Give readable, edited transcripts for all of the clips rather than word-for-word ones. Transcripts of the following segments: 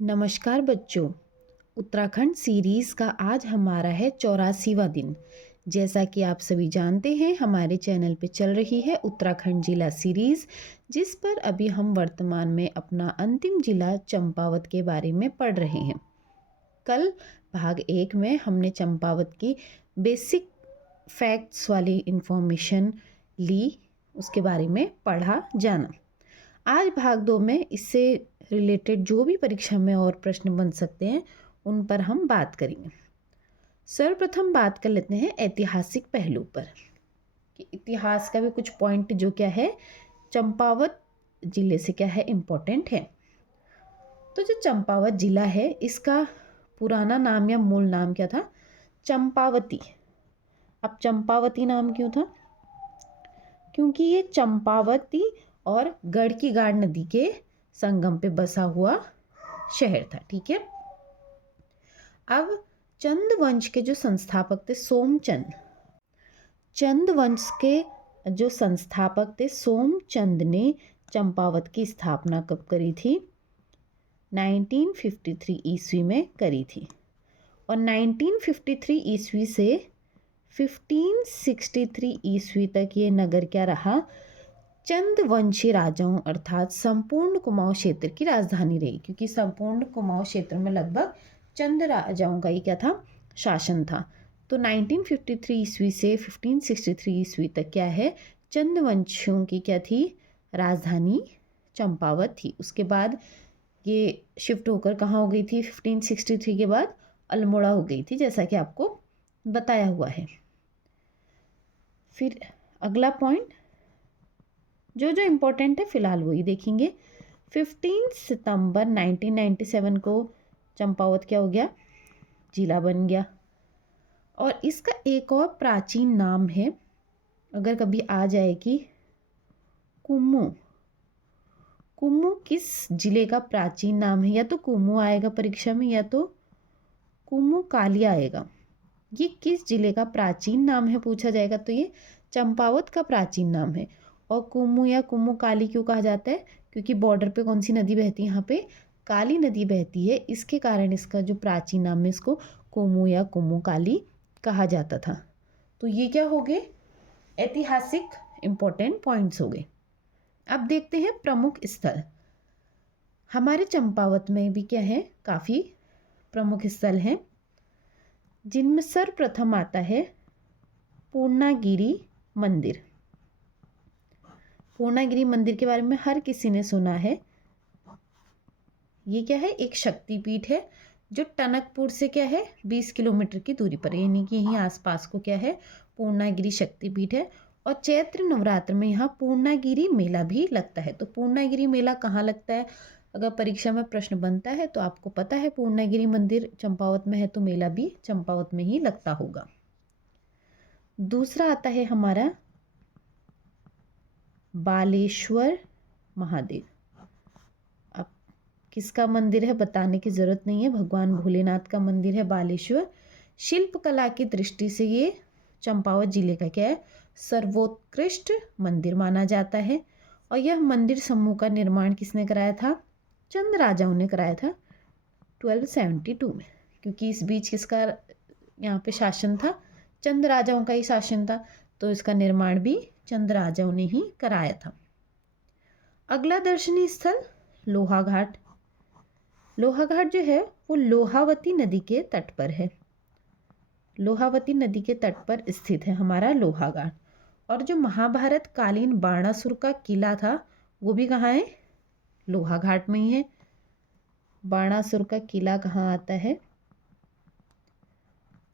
नमस्कार बच्चों। उत्तराखंड सीरीज़ का आज हमारा है 84वां दिन। जैसा कि आप सभी जानते हैं, हमारे चैनल पे चल रही है उत्तराखंड जिला सीरीज़, जिस पर अभी हम वर्तमान में अपना अंतिम जिला चंपावत के बारे में पढ़ रहे हैं। कल भाग 1 में हमने चंपावत की बेसिक फैक्ट्स वाली इंफॉर्मेशन ली, उसके बारे में पढ़ा जाना। आज भाग 2 में इससे रिलेटेड जो भी परीक्षा में और प्रश्न बन सकते हैं उन पर हम बात करेंगे। सर्वप्रथम बात कर लेते हैं ऐतिहासिक पहलू पर कि इतिहास का भी कुछ पॉइंट जो क्या है चंपावत जिले से क्या है इम्पोर्टेंट है। तो जो चंपावत जिला है इसका पुराना नाम या मूल नाम क्या था? चंपावती। अब चंपावती नाम क्यों था? क्योंकि ये चंपावती और गढ़ की गाड़ नदी के संगम पे बसा हुआ शहर था। ठीक है। अब चंद वंश के जो संस्थापक थे सोमचंद, चंद वंश के जो संस्थापक थे सोमचंद ने चंपावत की स्थापना कब करी थी? 1953 ईस्वी में करी थी। और 1953 ईस्वी से 1563 ईस्वी तक ये नगर क्या रहा? चंद वंशी राजाओं अर्थात संपूर्ण कुमाऊं क्षेत्र की राजधानी रही, क्योंकि संपूर्ण कुमाऊं क्षेत्र में लगभग चंद राजाओं का ही क्या था? शासन था। तो 1953 ईस्वी से 1563 ईस्वी तक क्या है? चंद वंशियों की क्या थी? राजधानी चंपावत थी। उसके बाद ये शिफ्ट होकर कहाँ हो गई थी? 1563 के बाद अल्मोड़ा हो गई थी, जैसा कि आपको बताया हुआ है। फिर अगला पॉइंट जो जो इम्पोर्टेंट है फिलहाल वही देखेंगे। 15 सितंबर 1997 को चंपावत क्या हो गया? जिला बन गया। और इसका एक और प्राचीन नाम है, अगर कभी आ जाए कि कुम्मू। कुम्मू किस जिले का प्राचीन नाम है? या तो कुम्मू आएगा परीक्षा में या तो कुम्मू काली आएगा। ये किस जिले का प्राचीन नाम है पूछा जाएगा तो ये चंपावत का प्राचीन नाम है। और कुम्मू या कुम्मू काली क्यों कहा जाता है? क्योंकि बॉर्डर पे कौन सी नदी बहती है? यहाँ पे काली नदी बहती है, इसके कारण इसका जो प्राचीन नाम है इसको कुम्मू या कुम्मू काली कहा जाता था। तो ये क्या हो गए? ऐतिहासिक इम्पोर्टेंट पॉइंट्स हो गए। अब देखते हैं प्रमुख स्थल। हमारे चंपावत में भी क्या है? काफ़ी प्रमुख स्थल हैं, जिनमें सर्वप्रथम आता है पूर्णागिरि मंदिर। पूर्णागिरि मंदिर के बारे में हर किसी ने सुना है। ये क्या है? एक शक्तिपीठ है जो टनकपुर से क्या है 20 किलोमीटर की दूरी पर, यानी कि यहीं आसपास को क्या है पूर्णागिरि शक्तिपीठ है। और चैत्र नवरात्र में यहाँ पूर्णागिरि मेला भी लगता है। तो पूर्णागिरि मेला कहाँ लगता है? अगर परीक्षा में प्रश्न बनता है तो आपको पता है पूर्णागिरि मंदिर चंपावत में है, तो मेला भी चंपावत में ही लगता होगा। दूसरा आता है हमारा बालेश्वर महादेव। अब किसका मंदिर है बताने की ज़रूरत नहीं है, भगवान भोलेनाथ का मंदिर है बालेश्वर। शिल्पकला की दृष्टि से ये चंपावत जिले का क्या है? सर्वोत्कृष्ट मंदिर माना जाता है। और यह मंदिर समूह का निर्माण किसने कराया था? चंद राजाओं ने कराया था 1272 में, क्योंकि इस बीच किसका यहाँ पे शासन था? चंद राजाओं का ही शासन था, तो इसका निर्माण भी चंद राजाओं ने ही कराया था। अगला दर्शनीय स्थल लोहाघाट। लोहाघाट जो है वो लोहावती नदी के तट पर है। लोहावती नदी के तट पर स्थित है हमारा लोहाघाट। और जो महाभारत कालीन बाणासुर का किला था वो भी कहाँ है? लोहाघाट में ही है। बाणासुर का किला कहाँ आता है?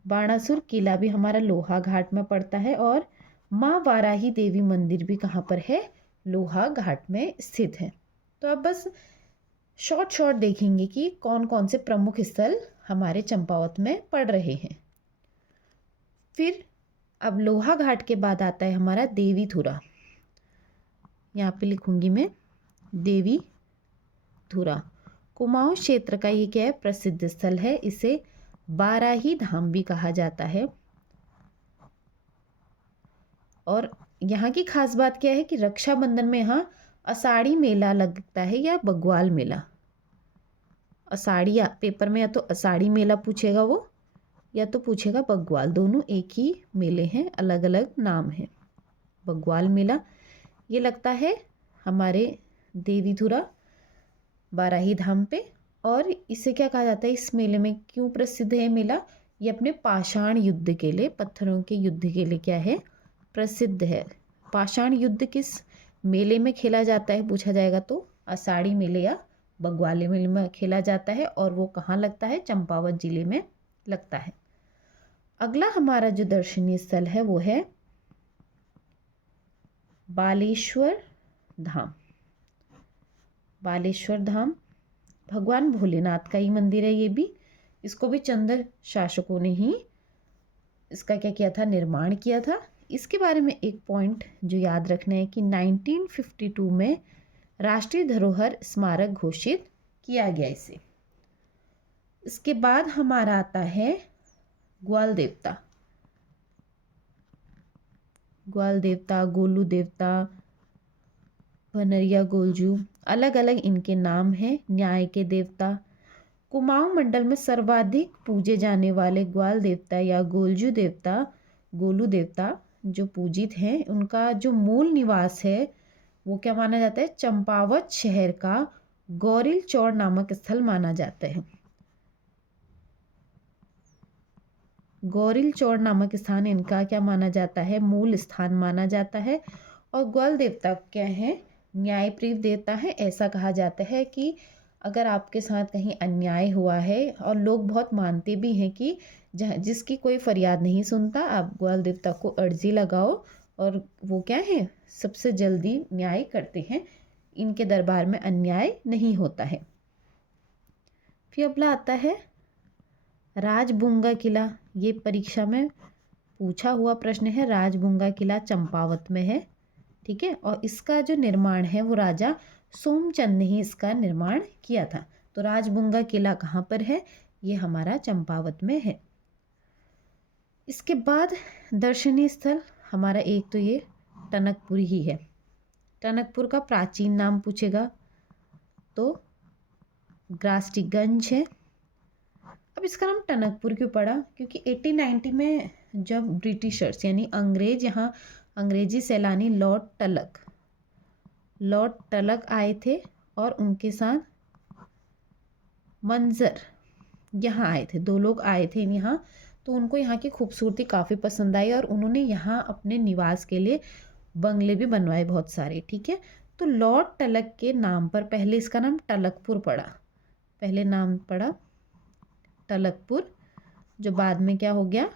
बाणासुर किला भी हमारा लोहाघाट में पड़ता है। और माँ वाराही देवी मंदिर भी कहाँ पर है? लोहाघाट में स्थित है। तो अब बस शॉर्ट देखेंगे कि कौन कौन से प्रमुख स्थल हमारे चंपावत में पड़ रहे हैं। फिर अब लोहाघाट के बाद आता है हमारा देवीधुरा। यहाँ पे लिखूंगी मैं देवीधुरा। कुमाऊं क्षेत्र का ये क्या है? प्रसिद्ध स्थल है। इसे बाराही धाम भी कहा जाता है। और यहाँ की खास बात क्या है कि रक्षाबंधन में यहाँ आषाढ़ी मेला लगता है या बग्वाल मेला। अषाढ़िया पेपर में या तो अषाढ़ी मेला पूछेगा वो, या तो पूछेगा बग्वाल। दोनों एक ही मेले हैं, अलग अलग नाम है। बग्वाल मेला ये लगता है हमारे देवीधुरा बाराही धाम पे। और इसे क्या कहा जाता है, इस मेले में क्यों प्रसिद्ध है मेला, ये अपने पाषाण युद्ध के लिए, पत्थरों के युद्ध के लिए क्या है, प्रसिद्ध है। पाषाण युद्ध किस मेले में खेला जाता है पूछा जाएगा तो आषाढ़ी मेले या बग्वाली मेले में खेला जाता है। और वो कहाँ लगता है, चंपावत जिले में लगता है। अगला हमारा जो दर्शनीय स्थल है वो है बालेश्वर धाम। बालेश्वर धाम भगवान भोलेनाथ का ही मंदिर है ये भी। इसको भी चंद शासकों ने ही इसका क्या किया था, निर्माण किया था। इसके बारे में एक पॉइंट जो याद रखना है कि 1952 में राष्ट्रीय धरोहर स्मारक घोषित किया गया इसे। इसके बाद हमारा आता है ग्वाल देवता। ग्वाल देवता, गोलू देवता, भनरिया गोलजू, अलग अलग इनके नाम हैं। न्याय के देवता। कुमाऊं मंडल में सर्वाधिक पूजे जाने वाले ग्वाल देवता या गोलजू देवता, गोलू देवता जो पूजित हैं, उनका जो मूल निवास है वो क्या माना जाता है, चंपावत शहर का गौरिल चौड़ नामक स्थल माना जाता है। गौरिल चौड़ नामक स्थान इनका क्या माना जाता है, मूल स्थान माना जाता है। और ग्वाल देवता क्या है, न्यायप्रिय देवता है। ऐसा कहा जाता है कि अगर आपके साथ कहीं अन्याय हुआ है, और लोग बहुत मानते भी हैं कि जिसकी कोई फरियाद नहीं सुनता, आप ग्वाल देवता को अर्जी लगाओ और वो क्या है, सबसे जल्दी न्याय करते हैं। इनके दरबार में अन्याय नहीं होता है। फिर अगला आता है राजबुंगा किला। ये परीक्षा में पूछा हुआ प्रश्न है। राजबुंगा किला चंपावत में है, ठीक है। और इसका जो निर्माण है वो राजा सोमचंद ने ही इसका निर्माण किया था। तो राजबुंगा किला कहाँ पर है, ये हमारा चंपावत में है। इसके बाद दर्शनीय स्थल हमारा एक तो ये टनकपुर ही है। टनकपुर का प्राचीन नाम पूछेगा तो ग्रास्टिगंज है। अब इसका नाम टनकपुर क्यों पड़ा, क्योंकि 1890 में जब ब्रिटिशर्स यानी अंग्रेज यहाँ अंग्रेजी सैलानी लॉर्ड टलक आए थे और उनके साथ मंजर यहाँ आए थे। 2 लोग आए थे यहाँ, तो उनको यहाँ की खूबसूरती काफ़ी पसंद आई और उन्होंने यहाँ अपने निवास के लिए बंगले भी बनवाए बहुत सारे, ठीक है। तो लॉर्ड टलक के नाम पर पहले इसका नाम टलकपुर पड़ा। पहले नाम पड़ा टलकपुर, जो बाद में क्या हो गया,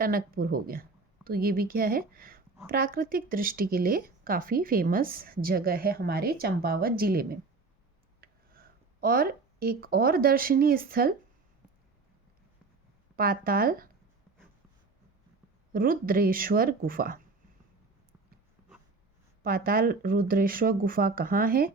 टनकपुर हो गया। तो ये भी क्या है, प्राकृतिक दृष्टि के लिए काफ़ी फेमस जगह है हमारे चंपावत जिले में। और एक और दर्शनीय स्थल पाताल रुद्रेश्वर गुफा। पाताल रुद्रेश्वर गुफा कहाँ है,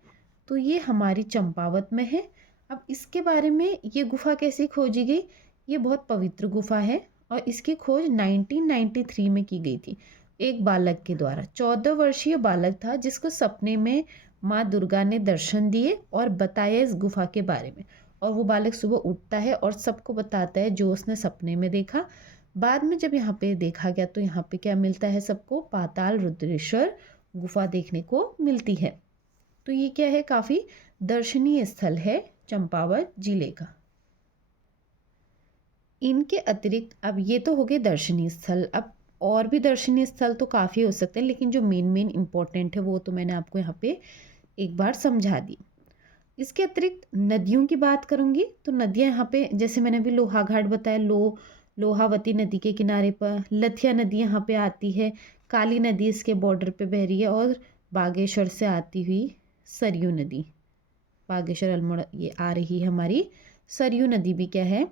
तो ये हमारी चंपावत में है। अब इसके बारे में, ये गुफा कैसे खोजी गई, ये बहुत पवित्र गुफा है और इसकी खोज 1993 में की गई थी एक बालक के द्वारा। 14 वर्षीय बालक था जिसको सपने में माँ दुर्गा ने दर्शन दिए और बताया इस गुफा के बारे में। और वो बालक सुबह उठता है और सबको बताता है जो उसने सपने में देखा। बाद में जब यहाँ पे देखा गया तो यहाँ पे क्या मिलता है सबको, पाताल रुद्रेश्वर गुफा देखने को मिलती है। तो ये क्या है, काफ़ी दर्शनीय स्थल है चंपावत जिले का। इनके अतिरिक्त अब ये तो हो गए दर्शनीय स्थल। अब और भी दर्शनीय स्थल तो काफ़ी हो सकते हैं, लेकिन जो मेन इम्पोर्टेंट है वो तो मैंने आपको यहाँ पे एक बार समझा दी। इसके अतिरिक्त नदियों की बात करूँगी तो नदियाँ यहाँ पे, जैसे मैंने अभी लोहा घाट बताया, लोहावती नदी के किनारे पर लथिया नदी यहाँ पे आती है। काली नदी इसके बॉर्डर पे बह रही है। और बागेश्वर से आती हुई सरयू नदी, बागेश्वर अल्मोड़ा ये आ रही है हमारी सरयू नदी भी क्या है,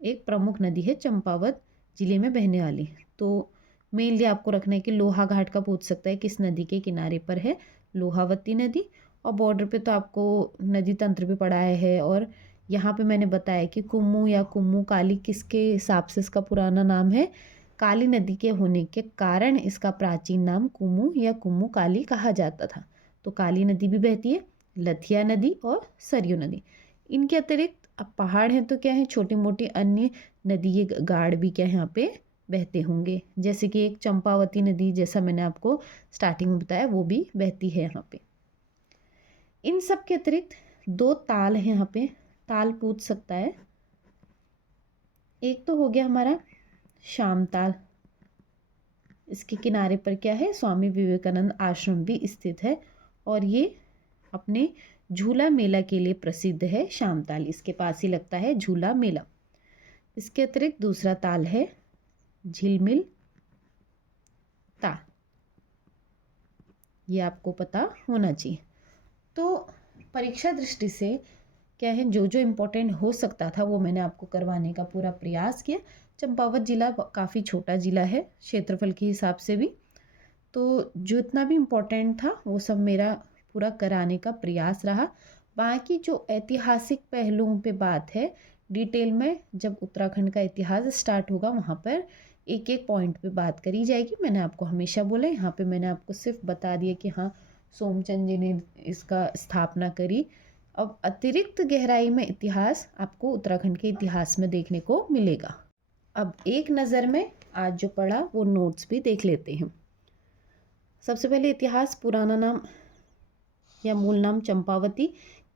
एक प्रमुख नदी है चंपावत जिले में बहने वाली। तो मेनली आपको रखना है कि लोहा घाट का पूछ सकता है किस नदी के किनारे पर है, लोहावती नदी। और बॉर्डर पे तो आपको नदी तंत्र भी पढ़ाया है। और यहाँ पे मैंने बताया कि कुम्मू या कुम्मू काली किसके हिसाब से इसका पुराना नाम है, काली नदी के होने के कारण इसका प्राचीन नाम कुम्मू या कुम्मू काली कहा जाता था। तो काली नदी भी बहती है, लथिया नदी और सरयू नदी। इनके अतिरिक्त अब पहाड़ हैं तो क्या है, छोटी मोटी अन्य नदी गाड़ भी क्या है यहाँ पे बहते होंगे, जैसे कि एक चंपावती नदी, जैसा मैंने आपको स्टार्टिंग में बताया, वो भी बहती है यहाँ पे। इन सब के अतिरिक्त दो ताल हैं यहाँ पे, ताल पूछ सकता है। एक तो हो गया हमारा श्याम ताल, इसके किनारे पर क्या है, स्वामी विवेकानंद आश्रम भी स्थित है और ये अपने झूला मेला के लिए प्रसिद्ध है। श्याम ताल, इसके पास ही लगता है झूला मेला। इसके अतिरिक्त दूसरा ताल है झिलमिल ताल, ये आपको पता होना चाहिए। तो परीक्षा दृष्टि से क्या है, जो जो इम्पोर्टेंट हो सकता था वो मैंने आपको करवाने का पूरा प्रयास किया। चंपावत ज़िला काफ़ी छोटा ज़िला है क्षेत्रफल के हिसाब से भी, तो जो इतना भी इम्पोर्टेंट था वो सब मेरा पूरा कराने का प्रयास रहा। बाकी जो ऐतिहासिक पहलुओं पे बात है, डिटेल में जब उत्तराखंड का इतिहास स्टार्ट होगा वहाँ पर एक एक पॉइंट पे बात करी जाएगी। मैंने आपको हमेशा बोला, यहाँ पे मैंने आपको सिर्फ बता दिया कि हाँ सोमचंद जी ने इसका स्थापना करी। अब अतिरिक्त गहराई में इतिहास आपको उत्तराखंड के इतिहास में देखने को मिलेगा। अब एक नज़र में आज जो पढ़ा वो नोट्स भी देख लेते हैं। सबसे पहले इतिहास, पुराना नाम या मूल नाम चंपावती,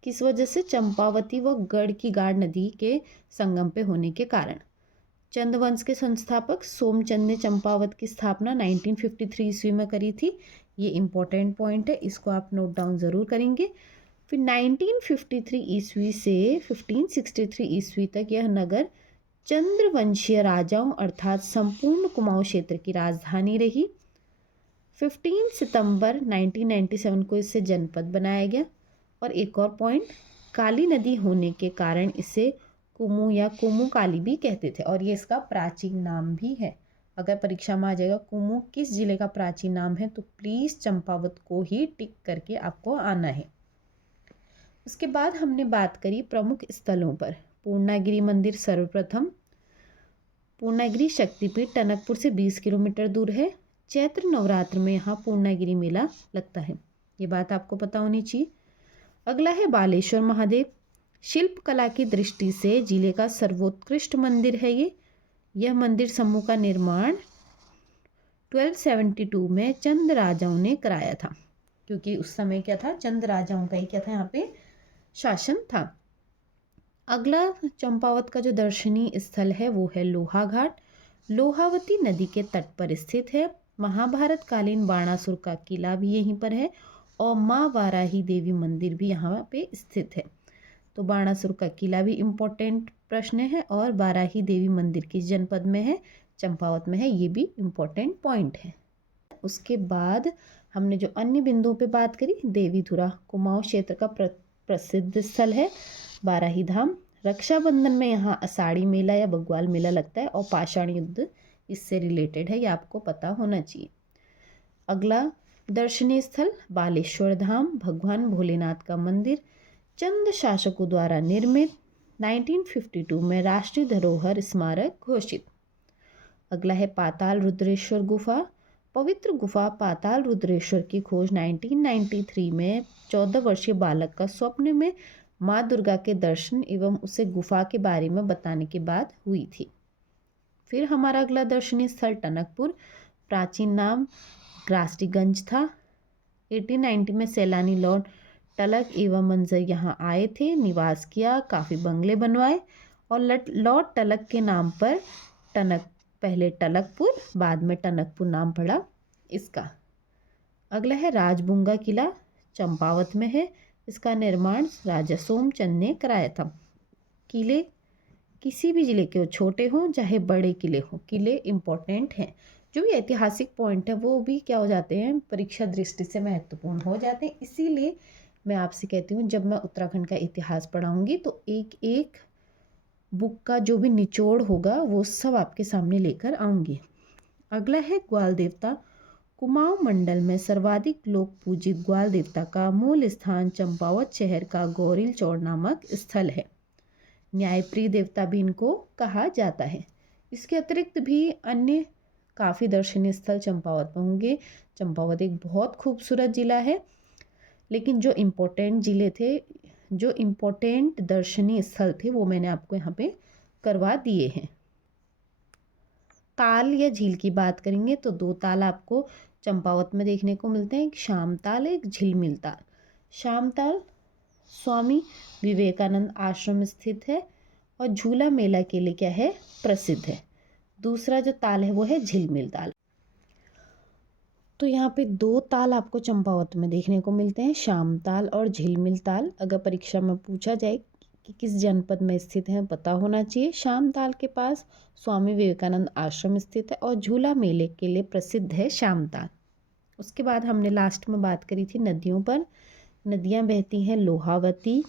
किस वजह से, चंपावती व गढ़ की गाड़ नदी के संगम पे होने के कारण। चंद वंश के संस्थापक सोमचंद ने चंपावत की स्थापना 1953 ईस्वी में करी थी। ये इम्पोर्टेंट पॉइंट है, इसको आप नोट डाउन ज़रूर करेंगे। फिर 1953 ईस्वी से 1563 ईस्वी तक यह नगर चंद्रवंशीय राजाओं अर्थात संपूर्ण कुमाऊं क्षेत्र की राजधानी रही। 15 सितंबर 1997 को इसे जनपद बनाया गया। और एक और पॉइंट, काली नदी होने के कारण इसे कुमू या कुमू काली भी कहते थे और ये इसका प्राचीन नाम भी है। अगर परीक्षा में आ जाएगा कुमू किस जिले का प्राचीन नाम है, तो प्लीज़ चंपावत को ही टिक करके आपको आना है। उसके बाद हमने बात करी प्रमुख स्थलों पर। पूर्णागिरि मंदिर सर्वप्रथम। पूर्णागिरि शक्तिपीठ टनकपुर से 20 किलोमीटर दूर है। चैत्र नवरात्र में यहाँ पूर्णागिरि मेला लगता है, ये बात आपको पता होनी चाहिए। अगला है बालेश्वर महादेव। शिल्प कला की दृष्टि से जिले का सर्वोत्कृष्ट मंदिर है ये। यह मंदिर समूह का निर्माण 1272 में चंद राजाओं ने कराया था, क्योंकि उस समय क्या था, चंद राजाओं का ही क्या था यहाँ पे शासन था। अगला चंपावत का जो दर्शनीय स्थल है वो है लोहा घाट। लोहावती नदी के तट पर स्थित है। महाभारत कालीन बाणासुर का किला भी यहीं पर है और माँ वाराही देवी मंदिर भी यहाँ पे स्थित है। तो बाणासुर का किला भी इम्पोर्टेंट प्रश्न है और वाराही देवी मंदिर किस जनपद में है, चंपावत में है, ये भी इम्पोर्टेंट पॉइंट है। उसके बाद हमने जो अन्य बिंदुओं पे बात करी, देवीधुरा कुमाऊं क्षेत्र का प्रसिद्ध स्थल है। बाराही धाम। रक्षाबंधन में यहाँ आषाढ़ी मेला या बग्वाल मेला लगता है और पाषाण युद्ध इससे रिलेटेड है, ये आपको पता होना चाहिए। अगला दर्शनीय स्थल बालेश्वर धाम, भगवान भोलेनाथ का मंदिर, चंद शासकों द्वारा निर्मित, 1952 में राष्ट्रीय धरोहर स्मारक घोषित। अगला है पाताल रुद्रेश्वर गुफा। पवित्र गुफा पाताल रुद्रेश्वर की खोज 1993 में 14 वर्षीय बालक का स्वप्न में माँ दुर्गा के दर्शन एवं उसे गुफा के बारे में बताने के बाद हुई थी। फिर हमारा अगला दर्शनीय स्थल टनकपुर, प्राचीन नाम ग्रास्टीगंज था। 1890 में सैलानी लॉर्ड टलक एवं मंजर यहाँ आए थे, निवास किया, काफ़ी बंगले बनवाए और लॉर्ड टलक के नाम पर पहले टलकपुर बाद में टनकपुर नाम पड़ा इसका। अगला है राजबुंगा किला, चंपावत में है। इसका निर्माण राजा सोमचंद ने कराया था। किले किसी भी ज़िले के हो, छोटे हों चाहे बड़े किले हों, किले इम्पोर्टेंट हैं। जो भी ऐतिहासिक पॉइंट है वो भी क्या हो जाते हैं, परीक्षा दृष्टि से महत्वपूर्ण हो जाते हैं। इसीलिए मैं आपसे कहती हूँ जब मैं उत्तराखंड का इतिहास पढ़ाऊँगी तो एक एक बुक का जो भी निचोड़ होगा वो सब आपके सामने लेकर आऊँगी। अगला है ग्वाल देवता। कुमाऊं मंडल में सर्वाधिक लोक पूजित ग्वाल देवता का मूल स्थान चंपावत शहर का गौरील चौड़ नामक स्थल है। न्यायप्रिय देवता भी इनको कहा जाता है। इसके अतिरिक्त भी अन्य काफ़ी दर्शनीय स्थल चंपावत में होंगे। चंपावत एक बहुत खूबसूरत ज़िला है, लेकिन जो इम्पोर्टेंट ज़िले थे जो इम्पोर्टेंट दर्शनीय स्थल थे वो मैंने आपको यहाँ पे करवा दिए हैं। ताल या झील की बात करेंगे तो 2 ताल आपको चंपावत में देखने को मिलते हैं, एक शाम ताल, एक झिलमिल ताल। शाम ताल स्वामी विवेकानंद आश्रम स्थित है और झूला मेला के लिए क्या है, प्रसिद्ध है। दूसरा जो ताल है वो है झिलमिल ताल। तो यहाँ पे 2 ताल आपको चंपावत में देखने को मिलते हैं, शाम ताल और झिलमिल ताल। अगर परीक्षा में पूछा जाए कि किस जनपद में स्थित है, पता होना चाहिए। शाम ताल के पास स्वामी विवेकानंद आश्रम स्थित है और झूला मेले के लिए प्रसिद्ध है शाम ताल। उसके बाद हमने लास्ट में बात करी थी नदियों पर। नदियाँ बहती हैं लोहावती,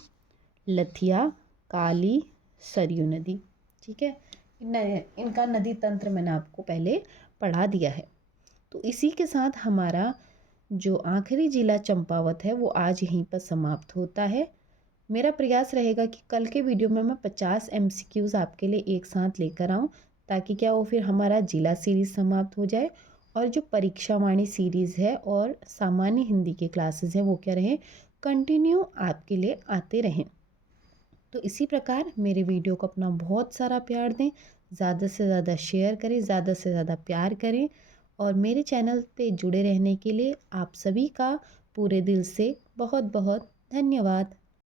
लथिया, काली, सरयू नदी। ठीक है, इनका नदी तंत्र मैंने आपको पहले पढ़ा दिया है। तो इसी के साथ हमारा जो आखिरी जिला चंपावत है वो आज यहीं पर समाप्त होता है। मेरा प्रयास रहेगा कि कल के वीडियो में मैं 50 MCQs आपके लिए एक साथ लेकर आऊँ, ताकि क्या हो फिर हमारा जिला सीरीज़ समाप्त हो जाए और जो परीक्षा वाणी सीरीज़ है और सामान्य हिंदी के क्लासेस हैं वो क्या रहें, कंटिन्यू आपके लिए आते रहें। तो इसी प्रकार मेरे वीडियो को अपना बहुत सारा प्यार दें, ज़्यादा से ज़्यादा शेयर करें, ज़्यादा से ज़्यादा प्यार करें और मेरे चैनल पे जुड़े रहने के लिए आप सभी का पूरे दिल से बहुत बहुत धन्यवाद।